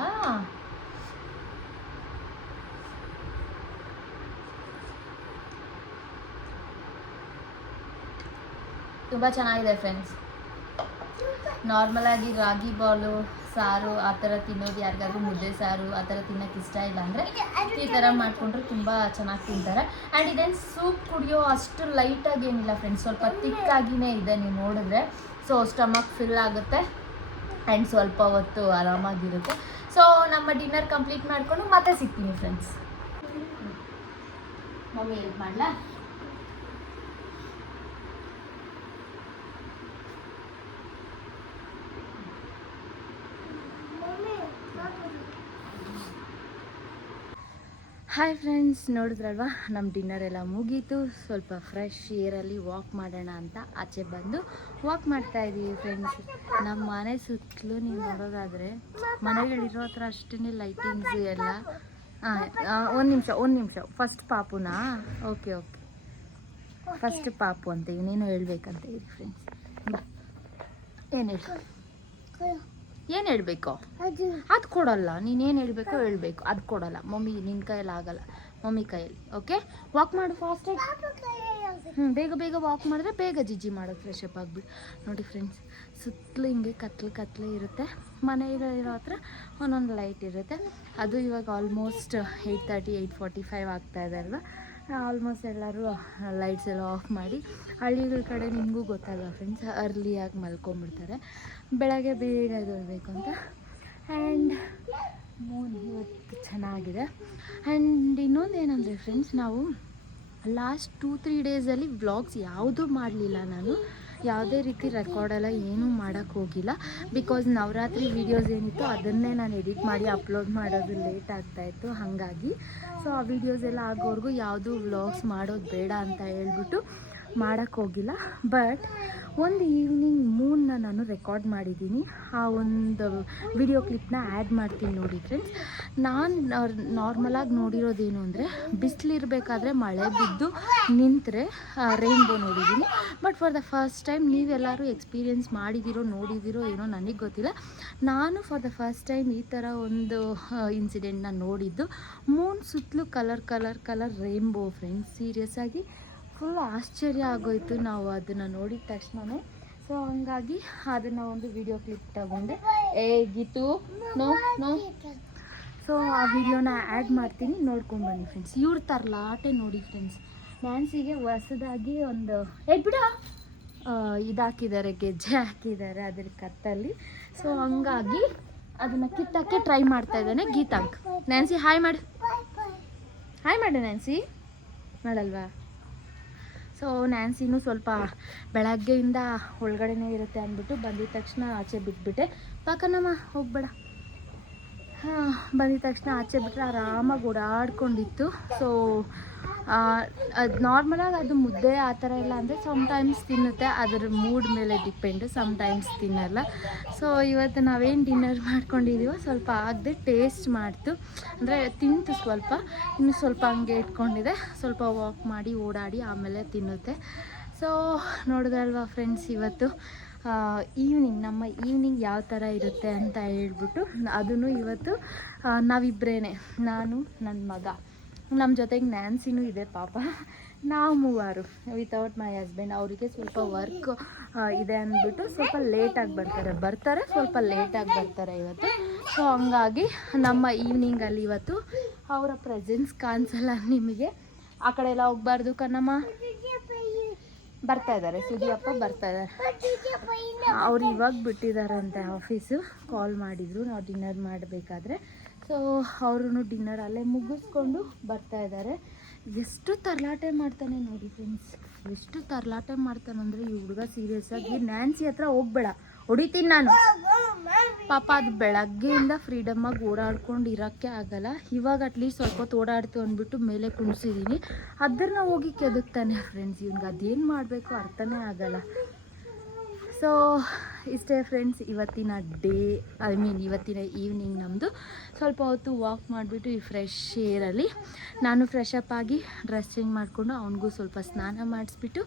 ತುಂಬ ಚೆನ್ನಾಗಿದೆ ಫ್ರೆಂಡ್ಸ್. ನಾರ್ಮಲಾಗಿ ರಾಗಿ ಬಾಲು ಸಾರು ಆ ಥರ ತಿನ್ನೋದು, ಯಾರಿಗಾದ್ರೂ ಮುದ್ದೆ ಸಾರು ಆ ಥರ ತಿನ್ನೋಕ್ಕೆ ಇಷ್ಟ ಇಲ್ಲ ಅಂದರೆ ಈ ಥರ ಮಾಡಿಕೊಂಡ್ರೆ ತುಂಬ ಚೆನ್ನಾಗಿ ತಿಂತಾರೆ. ಆ್ಯಂಡ್ ಇದೇನು ಸೂಪ್ ಕುಡಿಯೋ ಅಷ್ಟು ಲೈಟಾಗಿ ಏನಿಲ್ಲ ಫ್ರೆಂಡ್ಸ್, ಸ್ವಲ್ಪ ತಿಕ್ಕಾಗಿಯೇ ಇದೆ ನೀವು ನೋಡಿದ್ರೆ. ಸೊ ಸ್ಟಮಕ್ ಫಿಲ್ ಆಗುತ್ತೆ ಆ್ಯಂಡ್ ಸ್ವಲ್ಪ ಹೊತ್ತು ಆರಾಮಾಗಿರುತ್ತೆ. ಸೊ ನಮ್ಮ ಡಿನ್ನರ್ ಕಂಪ್ಲೀಟ್ ಮಾಡಿಕೊಂಡು ಮತ್ತೆ ಸಿಗ್ತೀನಿ ಫ್ರೆಂಡ್ಸ್. ಮಮ್ಮಿ ಹೆಲ್ಪ್ ಮಾಡಲಾ? ಹಾಯ್ ಫ್ರೆಂಡ್ಸ್, ನೋಡಿದ್ರಲ್ವಾ ನಮ್ಮ ಡಿನ್ನರ್ ಎಲ್ಲ ಮುಗೀತು. ಸ್ವಲ್ಪ ಫ್ರೆಶ್ ಏರಲ್ಲಿ ವಾಕ್ ಮಾಡೋಣ ಅಂತ ಆಚೆ ಬಂದು ವಾಕ್ ಮಾಡ್ತಾ ಇದ್ದೀವಿ ಫ್ರೆಂಡ್ಸ್. ನಮ್ಮ ಮನೆ ಸುತ್ತಲೂ ನೀವು ನೋಡೋದಾದರೆ ಮನೆಗಳಿರೋ ಹತ್ರ ಅಷ್ಟೇ ಲೈಟಿಂಗ್ಸ್ ಎಲ್ಲ. ಒಂದು ನಿಮಿಷ ಫಸ್ಟ್ ಪಾಪುನಾ? ಓಕೆ, ಫಸ್ಟ್ ಪಾಪು ಅಂತ ಇವನೇನು ಹೇಳ್ಬೇಕಂತ ಇರಿ ಫ್ರೆಂಡ್ಸ್. ಏನು ಹೇಳಬೇಕು? ಅದು ಕೊಡಲ್ಲ. ನೀನೇನು ಹೇಳಬೇಕೋ ಹೇಳ್ಬೇಕು, ಅದು ಕೊಡಲ್ಲ. ಮಮ್ಮಿ ನಿನ್ನ ಕೈಯಲ್ಲಿ ಆಗಲ್ಲ, ಮಮ್ಮಿ ಕೈಯಲ್ಲಿ. ಓಕೆ, ವಾಕ್ ಮಾಡು ಫಾಸ್ಟಾಗಿ. ಬೇಗ ವಾಕ್ ಮಾಡಿದ್ರೆ ಬೇಗ ಜಿಜ್ಜಿ ಮಾಡೋದು, ಫ್ರೆಶ್ ಅಪ್ ಆಗಿಬಿಟ್ಟು. ನೋಡಿ ಫ್ರೆಂಡ್ಸ್, ಸುತ್ತಲೂ ಹಿಂಗೆ ಕತ್ಲೆ ಇರುತ್ತೆ. ಮನೆಗಳಿರೋ ಹತ್ರ ಒಂದೊಂದು ಲೈಟ್ ಇರುತ್ತೆ. ಅದು ಇವಾಗ ಆಲ್ಮೋಸ್ಟ್ 8:30 8:45 ಆಗ್ತಾಯಿದೆ ಅಲ್ವಾ. ಆಲ್ಮೋಸ್ಟ್ ಎಲ್ಲರೂ ಲೈಟ್ಸ್ ಎಲ್ಲ ಆಫ್ ಮಾಡಿ, ಹಳ್ಳಿಗಳ ಕಡೆ ನಿಮಗೂ ಗೊತ್ತಲ್ವ ಫ್ರೆಂಡ್ಸ್, ಅರ್ಲಿಯಾಗಿ ಮಲ್ಕೊಂಡ್ಬಿಡ್ತಾರೆ, ಬೆಳಗ್ಗೆ ಬೇಗ ಎದ್ದೇಳಬೇಕು ಅಂತ. ಆ್ಯಂಡ್ ಮೂನ್ ಇವತ್ತು ಚೆನ್ನಾಗಿದೆ. ಆ್ಯಂಡ್ ಇನ್ನೊಂದು ಏನಂದರೆ ಫ್ರೆಂಡ್ಸ್, ನಾವು ಲಾಸ್ಟ್ 2-3 ಡೇಸಲ್ಲಿ ವ್ಲಾಗ್ಸ್ ಯಾವುದೂ ಮಾಡಲಿಲ್ಲ. ನಾನು ಯಾವುದೇ ರೀತಿ ರೆಕಾರ್ಡೆಲ್ಲ ಏನೂ ಮಾಡೋಕ್ಕೆ ಹೋಗಿಲ್ಲ. ಬಿಕಾಸ್ ನವರಾತ್ರಿ ವೀಡಿಯೋಸ್ ಏನಿತ್ತು ಅದನ್ನೇ ನಾನು ಎಡಿಟ್ ಮಾಡಿ ಅಪ್ಲೋಡ್ ಮಾಡೋದು ಲೇಟ್ ಆಗ್ತಾಯಿತ್ತು. ಹಾಗಾಗಿ ಸೊ ಆ ವೀಡಿಯೋಸ್ ಎಲ್ಲ ಆಗೋವರೆಗೂ ಯಾವುದೂ ವ್ಲಾಗ್ಸ್ ಮಾಡೋದು ಬೇಡ ಅಂತ ಹೇಳ್ಬಿಟ್ಟು ಮಾಡೋಕ್ಕೆ ಹೋಗಿಲ್ಲ. ಬಟ್ ಒಂದು ಈವ್ನಿಂಗ್ ಮೂನ್ನ ನಾನು ರೆಕಾರ್ಡ್ ಮಾಡಿದ್ದೀನಿ. ಆ ಒಂದು ವಿಡಿಯೋ ಕ್ಲಿಪ್ನ ಆ್ಯಡ್ ಮಾಡ್ತೀನಿ ನೋಡಿ ಫ್ರೆಂಡ್ಸ್. ನಾನು ನಾರ್ಮಲಾಗಿ ನೋಡಿರೋದೇನು ಅಂದರೆ ಬಿಸಿಲಿರಬೇಕಾದ್ರೆ ಮಳೆ ಬಿದ್ದು ನಿಂತರೆ ರೈನ್ಬೋ ನೋಡಿದ್ದೀನಿ. But for the first time ನೀವೆಲ್ಲರೂ ಎಕ್ಸ್ಪೀರಿಯೆನ್ಸ್ ಮಾಡಿದ್ದೀರೋ ನೋಡಿದ್ದೀರೋ ಏನೋ ನನಗೆ ಗೊತ್ತಿಲ್ಲ. ನಾನು ಫಾರ್ ದ ಫಸ್ಟ್ ಟೈಮ್ ಈ ಥರ ಒಂದು ಇನ್ಸಿಡೆಂಟ್ನ ನೋಡಿದ್ದು. ಮೂನ್ ಸುತ್ತಲೂ ಕಲರ್ ರೈನ್ಬೋ ಫ್ರೆಂಡ್ಸ್. ಸೀರಿಯಸ್ ಆಗಿ ಫುಲ್ ಆಶ್ಚರ್ಯ ಆಗೋಯಿತು ನಾವು ಅದನ್ನು ನೋಡಿದ ತಕ್ಷಣವೇ. ಸೊ ಹಂಗಾಗಿ ಅದನ್ನು ಒಂದು ವಿಡಿಯೋ ಕ್ಲಿಪ್ ತಗೊಂಡೆ. ಗೀತು ನೋ ಸೊ ಆ ವಿಡಿಯೋನ ಆ್ಯಡ್ ಮಾಡ್ತೀನಿ, ನೋಡ್ಕೊಂಡು ಬನ್ನಿ ಫ್ರೆಂಡ್ಸ್. ಇವ್ರ ತರಲಾಟೆ ನೋಡಿ ಫ್ರೆಂಡ್ಸ್. ನ್ಯಾನ್ಸಿಗೆ ಹೊಸದಾಗಿ ಒಂದು ಬಿಡ ಇದು ಹಾಕಿದ್ದಾರೆ, ಗೆಜ್ಜೆ ಹಾಕಿದ್ದಾರೆ ಅದ್ರ ಕತ್ತಲ್ಲಿ. ಸೊ ಹಂಗಾಗಿ ಅದನ್ನು ಕಿತ್ತಕ್ಕೆ ಟ್ರೈ ಮಾಡ್ತಾ ಇದ್ದಾನೆ ಗೀತಾಂಕ್. ನ್ಯಾನ್ಸಿ ಹಾಯ್ ಮಾಡು ನ್ಯಾನ್ಸಿ, ಮಾಡಲ್ವಾ? ಸೊ ನ್ಯಾನ್ಸಿನೂ ಸ್ವಲ್ಪ ಬೆಳಗ್ಗೆಯಿಂದ ಒಳಗಡೆನೇ ಇರುತ್ತೆ ಅಂದ್ಬಿಟ್ಟು ಬಂದಿದ ತಕ್ಷಣ ಆಚೆ ಬಿಟ್ಬಿಟ್ಟೆ. ಪಾಕನಮ್ಮ ಹೋಗ್ಬೇಡ. ಬಂದಿದ ತಕ್ಷಣ ಆಚೆ ಬಿಟ್ಟರೆ ಆರಾಮಾಗಿ ಓಡಾಡ್ಕೊಂಡಿತ್ತು. ಸೊ ಅದು ನಾರ್ಮಲಾಗಿ ಅದು ಮುದ್ದೆ ಆ ಥರ ಎಲ್ಲ ಅಂದರೆ ಸಮ್ಟೈಮ್ಸ್ ತಿನ್ನುತ್ತೆ, ಅದರ ಮೂಡ್ ಮೇಲೆ ಡಿಪೆಂಡು, ಸಮ್ಟೈಮ್ಸ್ ತಿನ್ನಲ್ಲ. ಸೊ ಇವತ್ತು ನಾವೇನು ಡಿನ್ನರ್ ಮಾಡ್ಕೊಂಡಿದ್ದೀವೋ ಸ್ವಲ್ಪ ಆಗದೆ ಟೇಸ್ಟ್ ಮಾಡ್ತು, ಅಂದರೆ ತಿಂತು ಸ್ವಲ್ಪ, ಇನ್ನು ಸ್ವಲ್ಪ ಹಂಗೆ ಇಟ್ಕೊಂಡಿದೆ. ಸ್ವಲ್ಪ ವಾಕ್ ಮಾಡಿ ಓಡಾಡಿ ಆಮೇಲೆ ತಿನ್ನುತ್ತೆ. ಸೊ ನೋಡಿದ್ರಲ್ವಾ ಫ್ರೆಂಡ್ಸ್, ಇವತ್ತು ಈವ್ನಿಂಗ್ ನಮ್ಮ ಈವ್ನಿಂಗ್ ಯಾವ ಥರ ಇರುತ್ತೆ ಅಂತ ಹೇಳ್ಬಿಟ್ಟು ಅದನ್ನು ಇವತ್ತು ನಾವಿಬ್ಬರೇ, ನಾನು ನನ್ನ ಮಗ, ನಮ್ಮ ಜೊತೆಗೆ ನ್ಯಾನ್ಸಿನೂ ಇದೆ ಪಾಪ. ನಾವು ಮೂವರು ವಿತೌಟ್ ಮೈ ಹಸ್ಬೆಂಡ್. ಅವರಿಗೆ ಸ್ವಲ್ಪ ವರ್ಕ್ ಇದೆ ಅಂದ್ಬಿಟ್ಟು ಸ್ವಲ್ಪ ಲೇಟಾಗಿ ಬರ್ತಾರೆ, ಸ್ವಲ್ಪ ಲೇಟಾಗಿ ಬರ್ತಾರೆ ಇವತ್ತು. ಸೊ ಹಂಗಾಗಿ ನಮ್ಮ ಈವ್ನಿಂಗಲ್ಲಿ ಇವತ್ತು ಅವರ ಪ್ರೆಸೆನ್ಸ್ ಕಾಣಿಸಲ್ಲ ನಿಮಗೆ. ಆ ಕಡೆ ಎಲ್ಲ ಹೋಗ್ಬಾರ್ದು ಕಣಮ್ಮ. ಬರ್ತಾ ಇದ್ದಾರೆ, ಸುದಿಯಪ್ಪ ಬರ್ತಾ ಇದ್ದಾರೆ. ಅವ್ರು ಇವಾಗ ಬಿಟ್ಟಿದ್ದಾರಂತೆ ಆಫೀಸು. ಕಾಲ್ ಮಾಡಿದರು ನಾವು ಡಿನ್ನರ್ ಮಾಡಬೇಕಾದ್ರೆ. ಸೊ ಅವರು ಡಿನ್ನರ್ ಅಲ್ಲೇ ಮುಗಿಸ್ಕೊಂಡು ಬರ್ತಾ ಇದ್ದಾರೆ. ಎಷ್ಟು ತರಲಾಟೆ ಮಾಡ್ತಾನೆ ನೋಡಿ ಫ್ರೆಂಡ್ಸ್, ಎಷ್ಟು ತರಲಾಟೆ ಮಾಡ್ತಾನೆ ಅಂದರೆ ಈ ಹುಡುಗ. ಸೀರಿಯಸ್ ಆಗಿ ನ್ಯಾನ್ಸಿ ಹತ್ರ ಹೋಗ್ಬೇಡ, ಹೊಡಿತೀನಿ ನಾನು. ಪಾಪ ಅದು ಬೆಳಗ್ಗೆಯಿಂದ ಫ್ರೀಡಮ್ಮಾಗಿ ಓಡಾಡ್ಕೊಂಡು ಇರೋಕ್ಕೆ ಆಗಲ್ಲ. ಇವಾಗ ಅಟ್ಲೀಸ್ಟ್ ಸ್ವಲ್ಪ ಹೊತ್ತು ಓಡಾಡ್ತು ಅಂದ್ಬಿಟ್ಟು ಮೇಲೆ ಕುಣಿಸಿದ್ದೀನಿ. ಅದನ್ನ ಹೋಗಿ ಕೆದಕ್ತಾನೆ ಫ್ರೆಂಡ್ಸ್. ಇವ್ನಿಗೆ ಅದೇನು ಮಾಡಬೇಕು ಅರ್ಥನೇ ಆಗಲ್ಲ. ಸೊ ಇಷ್ಟೇ ಫ್ರೆಂಡ್ಸ್ ಇವತ್ತಿನ ಡೇ, ಇವತ್ತಿನ ಈವ್ನಿಂಗ್ ನಮ್ಮದು. ಸ್ವಲ್ಪ ಹೊತ್ತು ವಾಕ್ ಮಾಡಿಬಿಟ್ಟು ಈ ಫ್ರೆಶ್ ಏರಲ್ಲಿ ನಾನು ಫ್ರೆಶ್ ಅಪ್ ಆಗಿ ಡ್ರೆಸ್ ಚೇಂಜ್ ಮಾಡಿಕೊಂಡು ಅವನಿಗೂ ಸ್ವಲ್ಪ ಸ್ನಾನ ಮಾಡಿಸ್ಬಿಟ್ಟು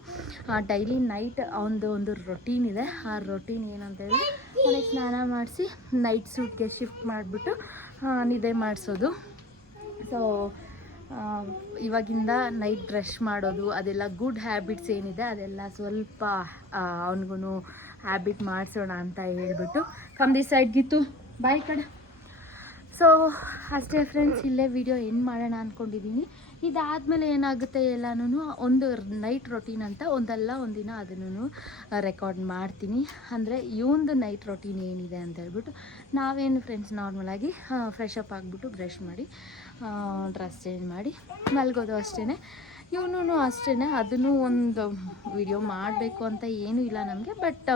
ಡೈಲಿ ನೈಟ್ ಅವನದು ಒಂದು ರೊಟೀನ್ ಇದೆ. ಆ ರೊಟೀನ್ ಏನಂತ ಹೇಳಿದ್ರೆ ಅವನಿಗೆ ಸ್ನಾನ ಮಾಡಿಸಿ ನೈಟ್ ಸೂಟ್ಗೆ ಶಿಫ್ಟ್ ಮಾಡಿಬಿಟ್ಟು ನಿದ್ದೆ ಮಾಡಿಸೋದು. ಸೊ ಇವಾಗಿಂದ ನೈಟ್ ಬ್ರಷ್ ಮಾಡೋದು ಅದೆಲ್ಲ ಗುಡ್ ಹ್ಯಾಬಿಟ್ಸ್ ಏನಿದೆ ಅದೆಲ್ಲ ಸ್ವಲ್ಪ ಅವನಿಗೂ ಹ್ಯಾಬಿಟ್ ಮಾಡಿಸೋಣ ಅಂತ ಹೇಳ್ಬಿಟ್ಟು. ಕಮ್ ದಿಸ್ ಸೈಡ್ ಗೀತು, ಬಾಯ್ ಕಡೆ. ಸೊ ಅಷ್ಟೇ ಫ್ರೆಂಡ್ಸ್, ಇಲ್ಲೇ ವಿಡಿಯೋ ಎಂಡ್ ಮಾಡೋಣ ಅಂದ್ಕೊಂಡಿದ್ದೀನಿ. ಇದಾದಮೇಲೆ ಏನಾಗುತ್ತೆ ಎಲ್ಲನೂ ಒಂದು ನೈಟ್ ರೊಟೀನ್ ಅಂತ ಒಂದಿನ ಅದನ್ನು ರೆಕಾರ್ಡ್ ಮಾಡ್ತೀನಿ. ಅಂದರೆ ಇವೊಂದು ನೈಟ್ ರೊಟೀನ್ ಏನಿದೆ ಅಂತ ಹೇಳ್ಬಿಟ್ಟು ನಾವೇನು ಫ್ರೆಂಡ್ಸ್ ನಾರ್ಮಲಾಗಿ ಫ್ರೆಶ್ ಅಪ್ ಆಗಿಬಿಟ್ಟು ಬ್ರಷ್ ಮಾಡಿ ಡ್ರೆಸ್ ಚೇಂಜ್ ಮಾಡಿ ಮಲ್ಗೋದು ಅಷ್ಟೇ. ಇವನು ಅಷ್ಟೇ, ಅದನ್ನು ಒಂದು ವಿಡಿಯೋ ಮಾಡಬೇಕು ಅಂತ ಏನೂ ಇಲ್ಲ ನಮಗೆ. ಬಟ್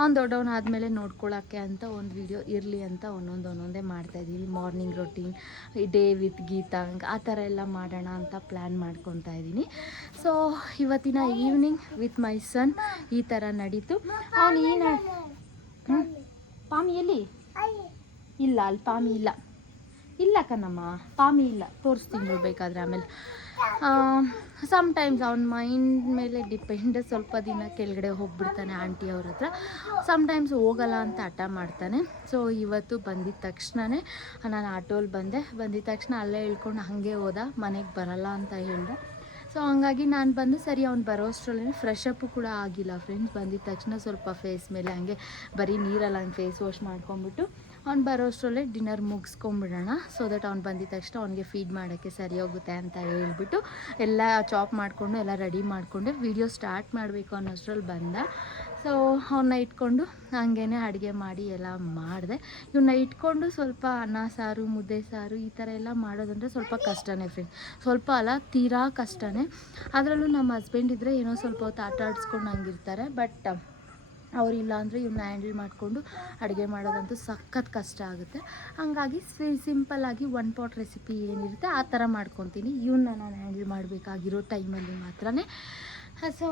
ಅವ್ನು ದೊಡ್ಡವನು ಆದಮೇಲೆ ನೋಡ್ಕೊಳ್ಳೋಕ್ಕೆ ಅಂತ ಒಂದು ವಿಡಿಯೋ ಇರಲಿ ಅಂತ ಒಂದೊಂದೇ ಮಾಡ್ತಾಯಿದ್ದೀವಿ. ಮಾರ್ನಿಂಗ್ ರೊಟೀನ್, ಡೇ ವಿತ್ ಗೀತಾಂಗ್ ಆ ಥರ ಎಲ್ಲ ಮಾಡೋಣ ಅಂತ ಪ್ಲ್ಯಾನ್ ಮಾಡ್ಕೊತಾ ಇದ್ದೀನಿ. ಸೊ ಇವತ್ತಿನ ಈವ್ನಿಂಗ್ ವಿತ್ ಮೈ ಸನ್ ಈ ಥರ ನಡೀತು. ಅವನು ಪಾಮಿ ಎಲ್ಲಿ ಇಲ್ಲ, ಅಲ್ಲಿ ಪಾಮಿ ಇಲ್ಲ ಕಣಮ್ಮ, ಪಾಮಿ ಇಲ್ಲ, ತೋರಿಸ್ತೀನಿ ಬೇಕಾದರೆ ಆಮೇಲೆ. ಸಮ್ಟೈಮ್ಸ್ ಅವ್ನ ಮೈಂಡ್ ಮೇಲೆ ಡಿಪೆಂಡ್. ಸ್ವಲ್ಪ ದಿನ ಕೆಳಗಡೆ ಹೋಗ್ಬಿಡ್ತಾನೆ ಆಂಟಿ ಅವ್ರ ಹತ್ರ, ಸಮ್ಟೈಮ್ಸ್ ಹೋಗಲ್ಲ ಅಂತ ಹಠ ಮಾಡ್ತಾನೆ. ಸೊ ಇವತ್ತು ಬಂದಿದ್ದ ತಕ್ಷಣವೇ ನಾನು ಆಟೋಲ್ಲಿ ಬಂದಿದ್ದ ತಕ್ಷಣ ಅಲ್ಲೇ ಹೇಳ್ಕೊಂಡು ಹಾಗೆ ಹೋದ, ಮನೆಗೆ ಬರಲ್ಲ ಅಂತ ಹೇಳ್ದೆ. ಸೊ ಹಂಗಾಗಿ ನಾನು ಬಂದು ಸರಿ ಅವ್ನು ಬರೋ ಅಷ್ಟರಲ್ಲೇ ಫ್ರೆಶ್ ಅಪ್ಪು ಕೂಡ ಆಗಿಲ್ಲ ಫ್ರೆಂಡ್ಸ್. ಬಂದಿದ್ದ ತಕ್ಷಣ ಸ್ವಲ್ಪ ಫೇಸ್ ಮೇಲೆ ಹಾಗೆ ಬರೀ ನೀರಲ್ಲಿ ಹಂಗೆ ಫೇಸ್ ವಾಶ್ ಮಾಡ್ಕೊಂಬಿಟ್ಟು ಅವ್ನು ಬರೋ ಅಷ್ಟರಲ್ಲೇ ಡಿನ್ನರ್ ಮುಗಿಸ್ಕೊಂಬಿಡೋಣ. ಸೊ ದಟ್ ಅವ್ನು ಬಂದಿದ್ದ ತಕ್ಷಣ ಅವ್ನಿಗೆ ಫೀಡ್ ಮಾಡೋಕ್ಕೆ ಸರಿ ಹೋಗುತ್ತೆ ಅಂತ ಹೇಳ್ಬಿಟ್ಟು ಎಲ್ಲ ಚಾಪ್ ಮಾಡಿಕೊಂಡು ಎಲ್ಲ ರೆಡಿ ಮಾಡಿಕೊಂಡು ವೀಡಿಯೋ ಸ್ಟಾರ್ಟ್ ಮಾಡಬೇಕು ಅನ್ನೋಷ್ಟರಲ್ಲಿ ಬಂದ. ಸೊ ಅವನ್ನ ಇಟ್ಕೊಂಡು ಹಂಗೇ ಅಡುಗೆ ಮಾಡಿ ಎಲ್ಲ ಮಾಡಿದೆ. ಇವನ್ನ ಇಟ್ಕೊಂಡು ಸ್ವಲ್ಪ ಅನ್ನ ಸಾರು, ಮುದ್ದೆ ಸಾರು ಈ ಥರ ಎಲ್ಲ ಮಾಡೋದಂದರೆ ಸ್ವಲ್ಪ ಕಷ್ಟನೇ ಫ್ರೆಂಡ್. ಸ್ವಲ್ಪ ಅಲ್ಲ, ತೀರಾ ಕಷ್ಟನೇ. ಅದರಲ್ಲೂ ನಮ್ಮ ಹಸ್ಬೆಂಡ್ ಇದ್ದರೆ ಏನೋ ಸ್ವಲ್ಪ ಹೊತ್ತು ಆಟ ಆಡಿಸ್ಕೊಂಡು ಹಂಗಿರ್ತಾರೆ. ಬಟ್ ಅವರಿಲ್ಲ ಅಂದರೆ ಇವನ್ನ ಹ್ಯಾಂಡಲ್ ಮಾಡಿಕೊಂಡು ಅಡುಗೆ ಮಾಡೋದಂತೂ ಸಖತ್ ಕಷ್ಟ ಆಗುತ್ತೆ. ಹಾಗಾಗಿ ಸಿಂಪಲ್ಲಾಗಿ ಒನ್ ಪಾಟ್ ರೆಸಿಪಿ ಏನಿರುತ್ತೆ ಆ ಥರ ಮಾಡ್ಕೊತೀನಿ. ಇವನ್ನ ನಾನು ಹ್ಯಾಂಡಲ್ ಮಾಡಬೇಕಾಗಿರೋ ಟೈಮಲ್ಲಿ ಮಾತ್ರ. ಸೊ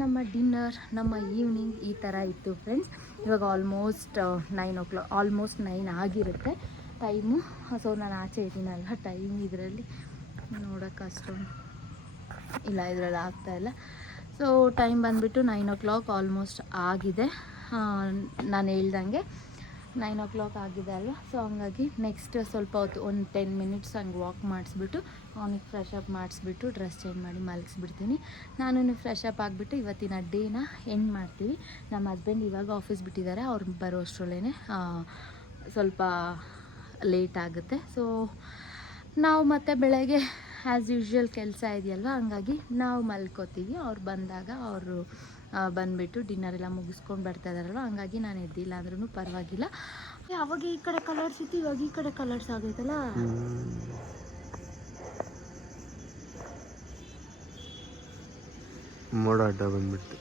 ನಮ್ಮ ಡಿನ್ನರ್, ನಮ್ಮ ಈವ್ನಿಂಗ್ ಈ ಥರ ಇತ್ತು ಫ್ರೆಂಡ್ಸ್. ಇವಾಗ ಆಲ್ಮೋಸ್ಟ್ 9 ಆಗಿರುತ್ತೆ ಟೈಮು. ಸೊ ನಾನು ಆಚೆ ಇದ್ದೀನಲ್ವ, ಟೈಮ್ ಇದರಲ್ಲಿ ನೋಡೋಕ್ಕೆ ಅಷ್ಟೊಂದು ಇಲ್ಲ, ಇದರಲ್ಲಿ ಆಗ್ತಾಯಿಲ್ಲ. ಸೊ ಟೈಮ್ ಬಂದುಬಿಟ್ಟು 9 ಆಲ್ಮೋಸ್ಟ್ ಆಗಿದೆ. ನಾನು ಹೇಳ್ದಂಗೆ 9 ಆಗಿದೆ ಅಲ್ವಾ. ಸೊ ಹಂಗಾಗಿ ನೆಕ್ಸ್ಟ್ ಸ್ವಲ್ಪ ಹೊತ್ತು ಒಂದು 10 ಮಿನಿಟ್ಸ್ ಹಂಗೆ ವಾಕ್ ಮಾಡಿಸ್ಬಿಟ್ಟು ಅವನಿಗೆ ಫ್ರೆಶ್ ಅಪ್ ಮಾಡಿಸ್ಬಿಟ್ಟು ಡ್ರೆಸ್ ಚೇಂಜ್ ಮಾಡಿ ಮಲಗಿಸ್ಬಿಡ್ತೀನಿ. ನಾನು ಫ್ರೆಶ್ ಅಪ್ ಆಗಿಬಿಟ್ಟು ಇವತ್ತಿನ ಡೇನ ಎಂಡ್ ಮಾಡ್ತೀವಿ. ನಮ್ಮ ಹಸ್ಬೆಂಡ್ ಇವಾಗ ಆಫೀಸ್ ಬಿಟ್ಟಿದ್ದಾರೆ, ಅವ್ರು ಬರೋ ಅಷ್ಟರಲ್ಲೇ ಸ್ವಲ್ಪ ಲೇಟ್ ಆಗುತ್ತೆ. ಸೊ ನಾವು ಮತ್ತೆ ಬೆಳಗ್ಗೆ ಆ್ಯಸ್ ಯೂಶ್ವಲ್ ಕೆಲಸ ಇದೆಯಲ್ವ, ಹಂಗಾಗಿ ನಾವು ಮಲ್ಕೋತೀವಿ. ಅವ್ರು ಬಂದಾಗ ಅವರು ಬಂದುಬಿಟ್ಟು ಡಿನ್ನರೆಲ್ಲ ಮುಗಿಸ್ಕೊಂಡು ಬರ್ತಾ ಇದ್ದಾರಲ್ವ, ಹಂಗಾಗಿ ನಾನು ಎದ್ದಿಲ್ಲ ಅಂದ್ರೂ ಪರವಾಗಿಲ್ಲ. ಅವಾಗ ಈ ಕಡೆ ಕಲರ್ಸ್ ಇತ್ತು, ಇವಾಗ ಈ ಕಡೆ ಕಲರ್ಸ್ ಆಗೈತಲ್ಲ. ಮೋಡ ಅಡ್ಡ ಬಂದ್ಬಿಟ್ಟು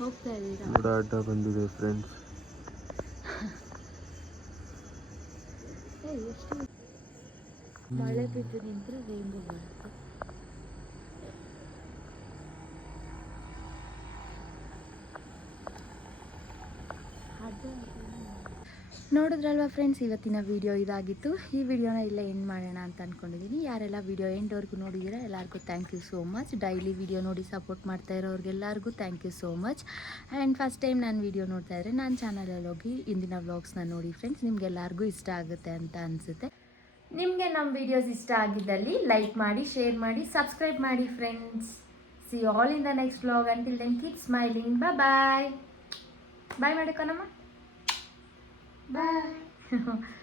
ಹೋಗ್ತಾ ಇದ್ದೀರಾ? ಮೋಡ ಅಡ್ಡ ಬಂದಿದೆ ಫ್ರೆಂಡ್ಸ್. ಎಷ್ಟು ಮಳೆ ಬಿದ್ದು ನಿಂತರೆ ರೈನ್ಬೋ ಬರುತ್ತೆ. ನೋಡಿದ್ರಲ್ವ ಫ್ರೆಂಡ್ಸ್, ಇವತ್ತಿನ ವಿಡಿಯೋ ಇದಾಗಿತ್ತು. ಈ ವಿಡಿಯೋನ ಇಲ್ಲೇ ಎಂಡ್ ಮಾಡೋಣ ಅಂತ ಅಂದ್ಕೊಂಡಿದ್ದೀನಿ. ಯಾರೆಲ್ಲ ವಿಡಿಯೋ ಎಂಡ್ವರೆಗೂ ನೋಡಿದ್ದೀರಾ ಎಲ್ಲರಿಗೂ thank you so much. Daily video ನೋಡಿ ಸಪೋರ್ಟ್ ಮಾಡ್ತಾ ಇರೋರಿಗೆಲ್ಲರಿಗೂ thank you so much. And first time ನಾನು ವಿಡಿಯೋ ನೋಡ್ತಾ ಇದ್ದರೆ ನನ್ನ ಚಾನಲಲ್ಲಿ ಹೋಗಿ ಇಂದಿನ ವ್ಲಾಗ್ಸ್ನ ನೋಡಿ ಫ್ರೆಂಡ್ಸ್. ನಿಮಗೆಲ್ಲರಿಗೂ ಇಷ್ಟ ಆಗುತ್ತೆ ಅಂತ ಅನಿಸುತ್ತೆ. ನಿಮಗೆ ನಮ್ಮ ವಿಡಿಯೋಸ್ ಇಷ್ಟ ಆಗಿದ್ದಲ್ಲಿ ಲೈಕ್ ಮಾಡಿ, ಶೇರ್ ಮಾಡಿ, ಸಬ್ಸ್ಕ್ರೈಬ್ ಮಾಡಿ friends. See you all in the next vlog. Until then keep smiling. Bye bye. Bye ಮಾಡಿಕೊನಮ್ಮ. Bye.